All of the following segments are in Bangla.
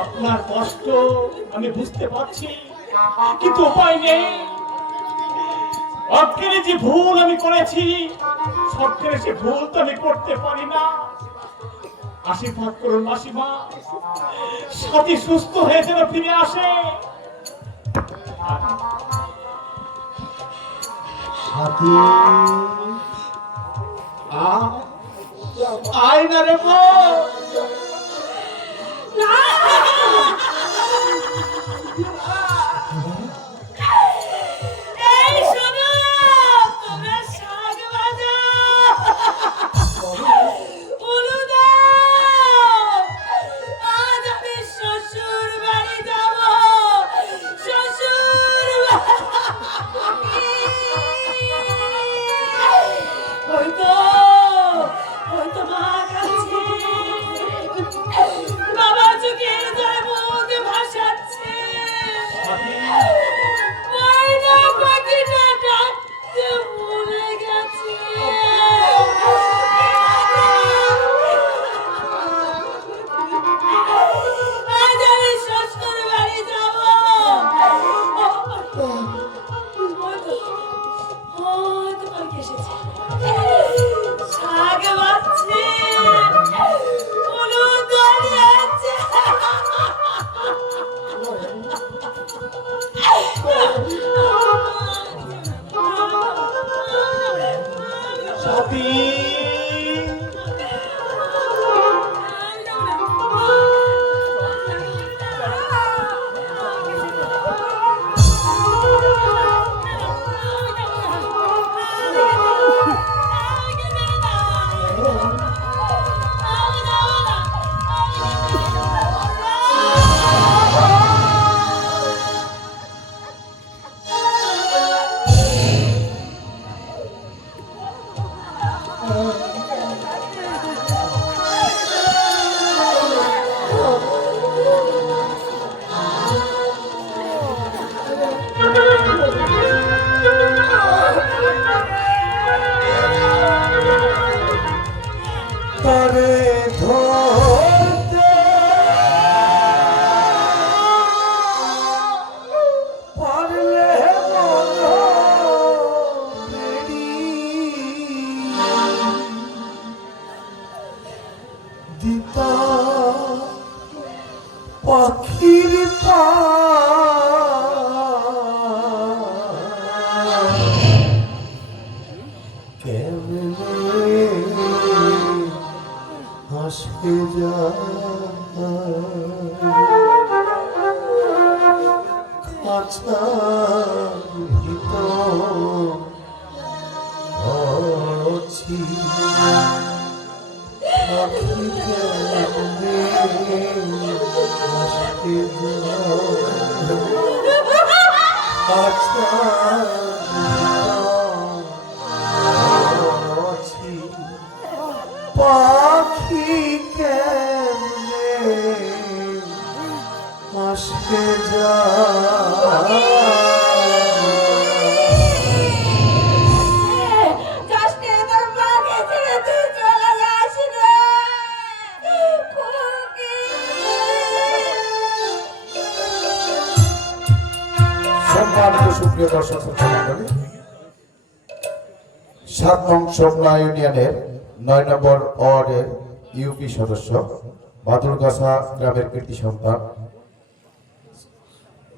আপনার কষ্ট আমি বুঝতে পারছি, কিন্তু উপায় নেই। অজ্ঞানে যে ভুল আমি করেছি, সত্যের সে ভুল তো আমি করতে পারি না। আশীর্বাদ করুন মাসিমা, সাথী সুস্থ হয়ে যেন ফিরে আসে। সাথী আয় না রে বউ। পাখির কেমনে হাসে খাঁচার ভিতর আছি পাখি কেমনে পাখি কেমনে আসতে যায়। সম্মানিত সুপ্রিয় দর্শক মন্ডলী, 7 নং সোমনা ইউনিয়নের 9 নম্বর ওয়ার্ডের ইউপি সদস্য বাদুরগাছা গ্রামের কীর্তি সন্তান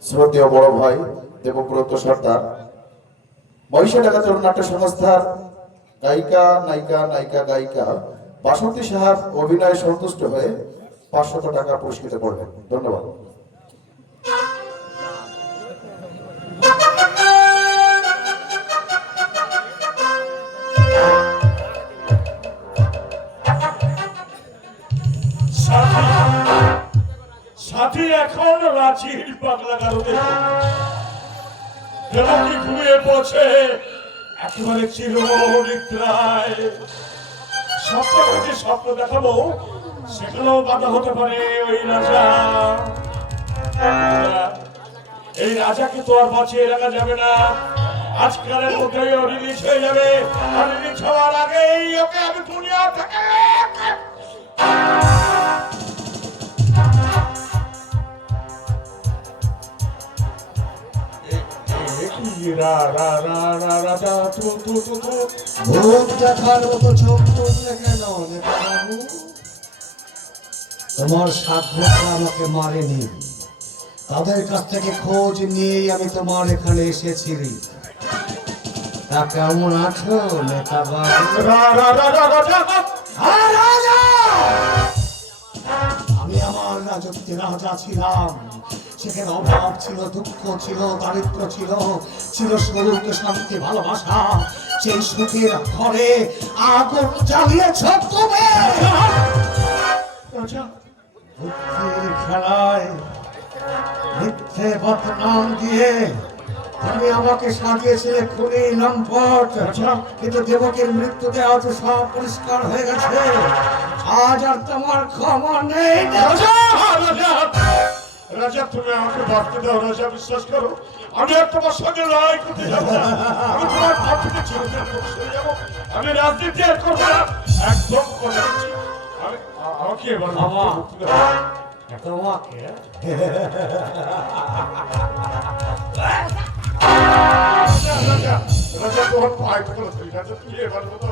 শ্রদ্ধেয় বড় ভাই দেবব্রত সর্দার মহিষাঢাকা তরুণনাট্য সংস্থার গায়িকা বাসন্তী সাহার অভিনয়ে সন্তুষ্ট হয়ে 500 টাকা পুরস্কৃত করবেন। ধন্যবাদ। সাথী এখন রাঁচির পাগলা গারদে দেবকী ঘুমিয়ে পড়ছে একেবারে চিরনিদ্রায়। স্বপ্নকে যে স্বপ্ন দেখাবো সেখানেও বাধা হতে পারে ওই রাজা। এই রাজাকে তো আর বাঁচিয়ে রাখা যাবে না, আজকালের মধ্যেই ও রিলিজ হয়ে যাবে। আর রিলিজ হওয়ার আগেই ওকে আমি দুনিয়া থেকে রাজা তু তু তু তু। ভূত দেখার মতো চোখ করলে কেন নেতাবাবু? তোমার সাধ্যটা আমাকে মারেনি, তাদের কাছ থেকে খোঁজ নিয়েই আমি তোমার এখানে এসেছি। তা কেমন আছো নেতাবাবু? রাজা রাজা! আমি আমার রাজত্বে রাজা ছিলাম, সেখানে অভাব ছিল, দুঃখ ছিল, দারিদ্র ছিল, ছিল সুখ, শান্তি, ভালোবাসা। সেই সুখের ঘরে আগুন জ্বালিয়েছ তুমি। রাজা বুদ্ধির খেলায় মিথ্যে বদনাম দিয়ে তুমি আমাকে সাজিয়েছিলে খুনি, লম্পট। কিন্তু দেবকের মৃত্যুতে আজ সব পরিষ্কার হয়ে গেছে। আজ আর তোমার ক্ষমা নেই। রাজা রাজা রাজা তুমি আমাকে বাঁচতে দাও রাজা, বিশ্বাস করো আমি আর তোমার সঙ্গে লড়াই করতে যাবো না। আমি তোমার পথ থেকে চিরদিন সরে যাবো। আমি রাজনীতি আর করবো না, একদম করে দিচ্ছি। আমাকে এবার বাবা। মুক্তি দাও। তোমাকে রাজা রাজা রাজা তোমার পায়ে পড়ে তুই রাজা, তুমি এবার মতো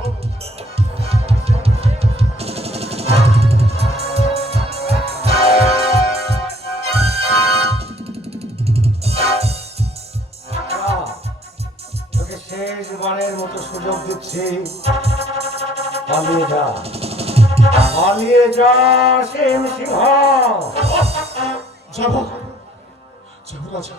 তোকে শেষবারের মতো সুযোগ দিচ্ছি, পালিয়ে যা, পালিয়ে যা সিং সিংহ। যাবো যাবো রাজা।